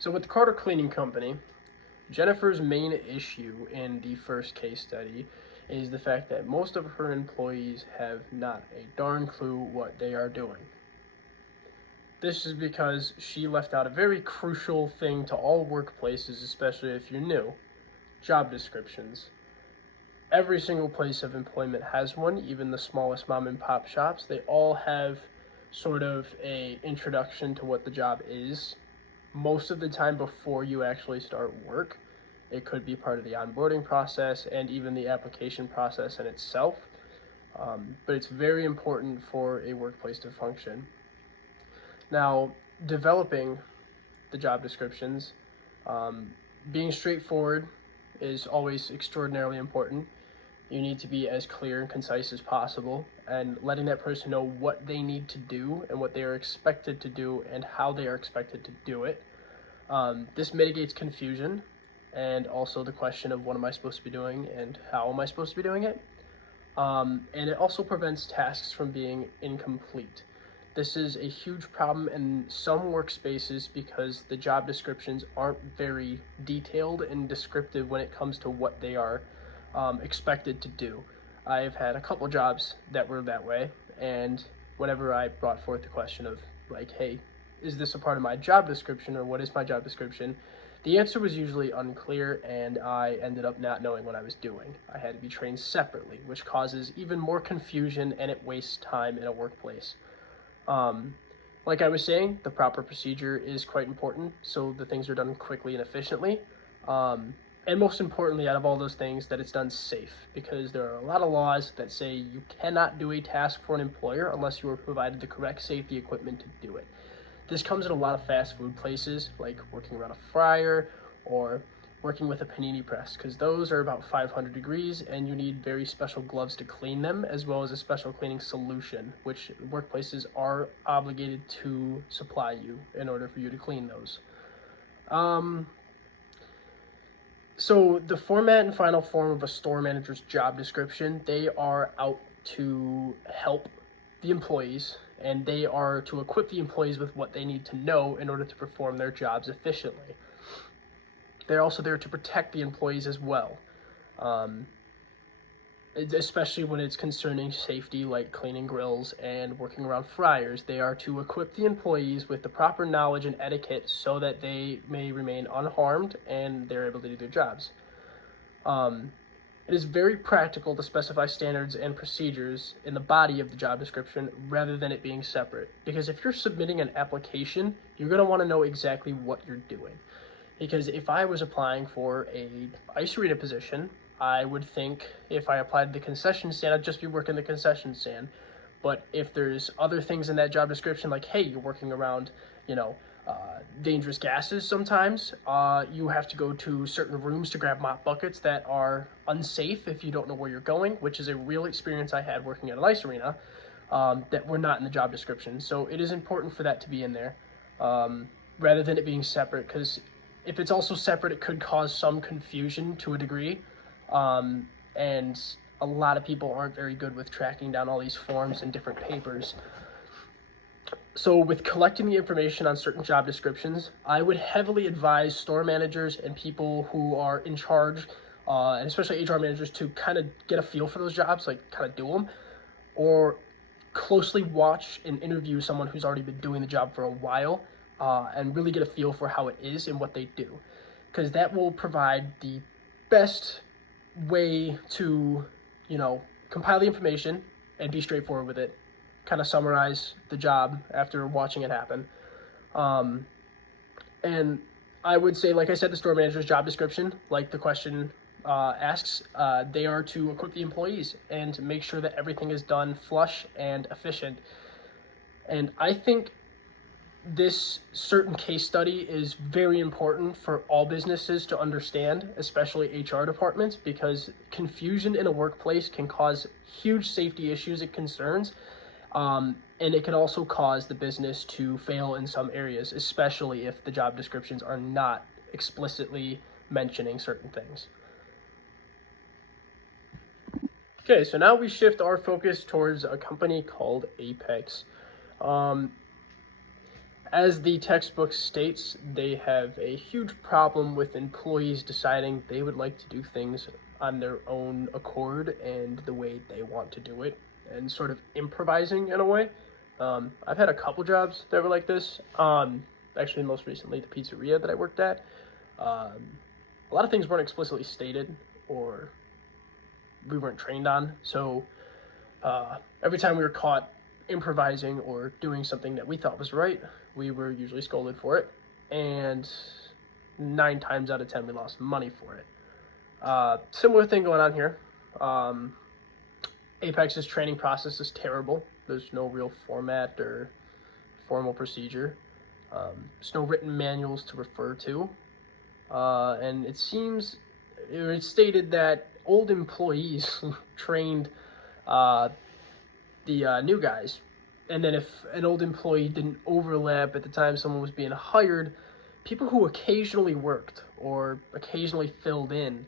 So with the Carter Cleaning Company, Jennifer's main issue in the first case study is the fact that most of her employees have not a darn clue what they are doing. This is because she left out a very crucial thing to all workplaces, especially if you're new: job descriptions. Every single place of employment has one, even the smallest mom and pop shops. They all have sort of a introduction to what the job is, most of the time before you actually start work. It could be part of the onboarding process and even the application process in itself. But it's very important for a workplace to function. Now, developing the job descriptions, being straightforward is always extraordinarily important. You need to be as clear and concise as possible, and letting that person know what they need to do and what they are expected to do and how they are expected to do it. This mitigates confusion and also the question of what am I supposed to be doing and how am I supposed to be doing it. And it also prevents tasks from being incomplete. This is a huge problem in some workspaces because the job descriptions aren't very detailed and descriptive when it comes to what they are expected to do. I've had a couple jobs that were that way, and whenever I brought forth the question of like, hey, is this a part of my job description or what is my job description? The answer was usually unclear, and I ended up not knowing what I was doing. I had to be trained separately, which causes even more confusion and it wastes time in a workplace. Like I was saying, the proper procedure is quite important, so the things are done quickly and efficiently. And most importantly, out of all those things, that it's done safe, because there are a lot of laws that say you cannot do a task for an employer unless you are provided the correct safety equipment to do it. This comes in a lot of fast food places, like working around a fryer or working with a panini press, because those are about 500 degrees and you need very special gloves to clean them, as well as a special cleaning solution, which workplaces are obligated to supply you in order for you to clean those. So the format and final form of a store manager's job description, they are out to help the employees, and they are to equip the employees with what they need to know in order to perform their jobs efficiently. They're also there to protect the employees as well, especially when it's concerning safety, like cleaning grills and working around fryers. They are to equip the employees with the proper knowledge and etiquette so that they may remain unharmed and they're able to do their jobs. It is very practical to specify standards and procedures in the body of the job description rather than it being separate. Because if you're submitting an application, you're going to want to know exactly what you're doing. Because if I was applying for a ice arena position, I would think if I applied to the concession stand, I'd just be working the concession stand. But if there's other things in that job description, like, hey, you're working around, dangerous gases sometimes, you have to go to certain rooms to grab mop buckets that are unsafe if you don't know where you're going, which is a real experience I had working at an ice arena that were not in the job description. So it is important for that to be in there rather than it being separate, because if it's also separate, it could cause some confusion to a degree. And a lot of people aren't very good with tracking down all these forms and different papers. So with collecting the information on certain job descriptions, I would heavily advise store managers and people who are in charge, and especially HR managers, to kind of get a feel for those jobs, like kind of do them, or closely watch and interview someone who's already been doing the job for a while, and really get a feel for how it is and what they do, because that will provide the best way to, compile the information and be straightforward with it, kind of summarize the job after watching it happen. And I would say, like I said, the store manager's job description, like the question asks, they are to equip the employees and to make sure that everything is done flush and efficient. And I think this certain case study is very important for all businesses to understand, especially HR departments, because confusion in a workplace can cause huge safety issues and concerns, and it can also cause the business to fail in some areas, especially if the job descriptions are not explicitly mentioning certain things. Okay, so now we shift our focus towards a company called Apex. As the textbook states, they have a huge problem with employees deciding they would like to do things on their own accord and the way they want to do it, and sort of improvising in a way. I've had a couple jobs that were like this. Actually, most recently, the pizzeria that I worked at. A lot of things weren't explicitly stated or we weren't trained on. So every time we were caught improvising or doing something that we thought was right, we were usually scolded for it. And 9 times out of 10, we lost money for it. Similar thing going on here. Apex's training process is terrible. There's no real format or formal procedure. There's no written manuals to refer to. And it seems, it's stated that old employees trained the new guys. And then if an old employee didn't overlap at the time someone was being hired, people who occasionally worked or occasionally filled in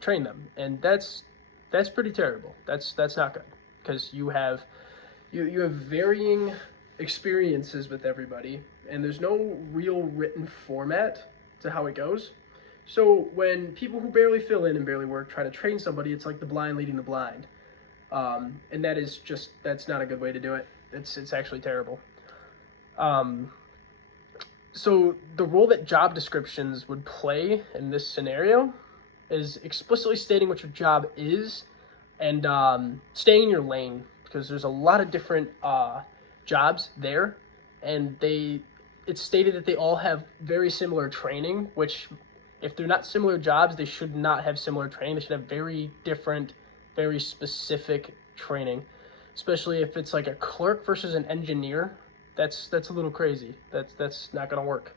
trained them. And that's pretty terrible. That's not good, because you have varying experiences with everybody, and there's no real written format to how it goes. So when people who barely fill in and barely work try to train somebody, it's like the blind leading the blind. And that's not a good way to do it. It's actually terrible. So the role that job descriptions would play in this scenario is explicitly stating what your job is and staying in your lane, because there's a lot of different jobs there, and it's stated that they all have very similar training, which if they're not similar jobs, they should not have similar training. They should have very different, very specific training, especially if it's like a clerk versus an engineer. That's a little crazy. That's not gonna work.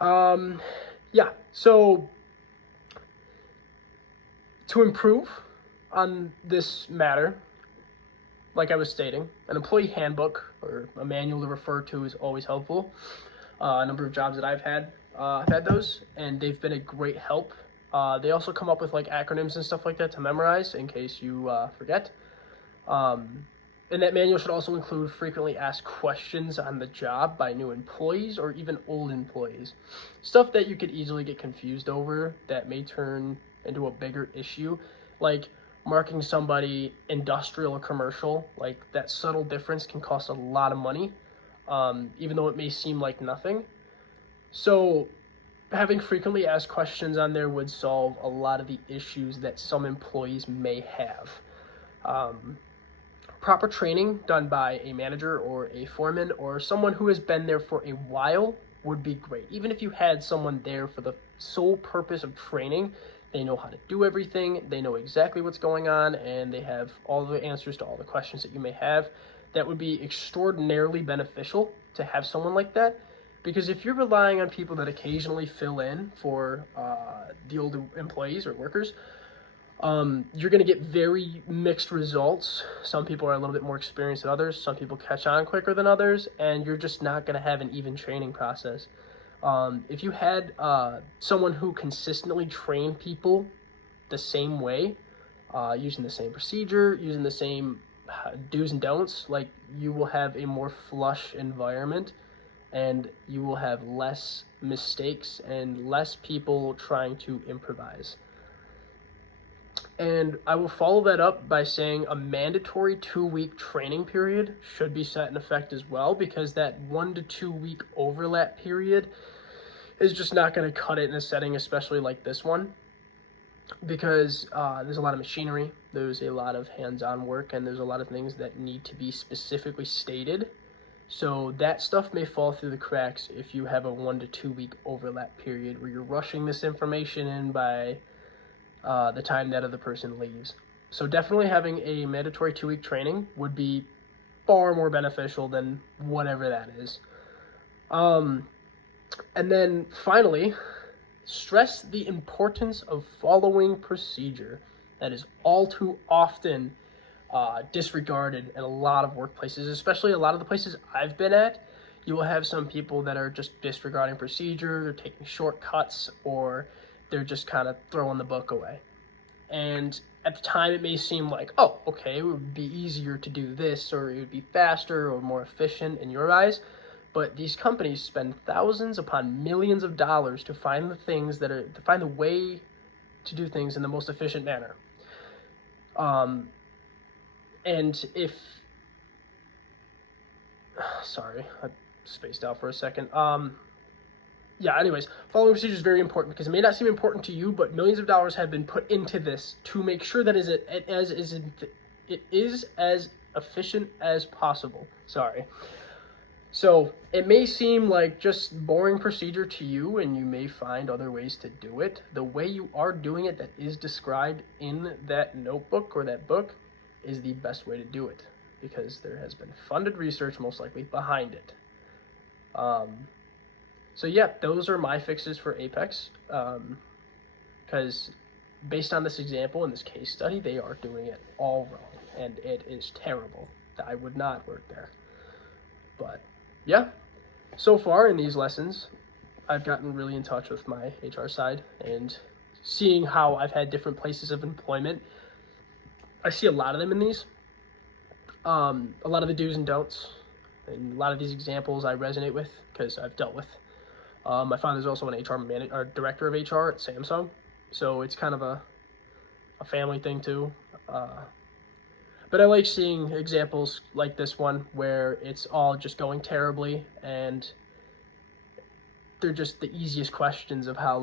Yeah, so to improve on this matter, like I was stating, an employee handbook or a manual to refer to is always helpful. A number of jobs that I've had those, and they've been a great help. They also come up with like acronyms and stuff like that to memorize in case you forget. And that manual should also include frequently asked questions on the job by new employees or even old employees. Stuff that you could easily get confused over that may turn into a bigger issue, like marking somebody industrial or commercial. Like that subtle difference can cost a lot of money, even though it may seem like nothing. So having frequently asked questions on there would solve a lot of the issues that some employees may have. Proper training done by a manager or a foreman or someone who has been there for a while would be great. Even if you had someone there for the sole purpose of training, they know how to do everything, they know exactly what's going on, and they have all the answers to all the questions that you may have. That would be extraordinarily beneficial to have someone like that, because if you're relying on people that occasionally fill in for the older employees or workers, you're going to get very mixed results. Some people are a little bit more experienced than others. Some people catch on quicker than others, and you're just not going to have an even training process. If you had someone who consistently trained people the same way, using the same procedure, using the same do's and don'ts, like, you will have a more flush environment, and you will have less mistakes and less people trying to improvise. And I will follow that up by saying a mandatory 2-week training period should be set in effect as well, because that 1 to 2 week overlap period is just not going to cut it in a setting, especially like this one, because there's a lot of machinery, there's a lot of hands-on work, and there's a lot of things that need to be specifically stated. So that stuff may fall through the cracks if you have a 1 to 2 week overlap period where you're rushing this information in by the time that other person leaves. So definitely having a mandatory 2-week training would be far more beneficial than whatever that is. And then finally, stress the importance of following procedure. That is all too often disregarded in a lot of workplaces, especially a lot of the places I've been at. You will have some people that are just disregarding procedure, they're taking shortcuts, or they're just kind of throwing the book away. And at the time it may seem like, oh, okay, it would be easier to do this, or it would be faster or more efficient in your eyes. But these companies spend thousands upon millions of dollars to find to find the way to do things in the most efficient manner. And if, sorry, I spaced out for a second. Yeah, anyways, following procedure is very important because it may not seem important to you, but millions of dollars have been put into this to make sure that it is as efficient as possible. Sorry. So it may seem like just boring procedure to you, and you may find other ways to do it. The way you are doing it that is described in that notebook or that book is the best way to do it, because there has been funded research most likely behind it. So yeah, those are my fixes for Apex, because based on this example and this case study, they are doing it all wrong, and it is terrible. I would not work there. But yeah, so far in these lessons, I've gotten really in touch with my HR side, and seeing how I've had different places of employment. I see a lot of them in these, a lot of the do's and don'ts, and a lot of these examples I resonate with because I've dealt with. My father's also an director of HR at Samsung, so it's kind of a family thing too. But I like seeing examples like this one where it's all just going terribly, and they're just the easiest questions of how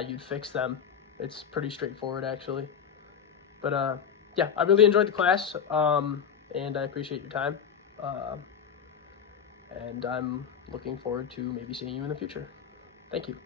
you'd fix them. It's pretty straightforward actually. But yeah, I really enjoyed the class, and I appreciate your time. And I'm looking forward to maybe seeing you in the future. Thank you.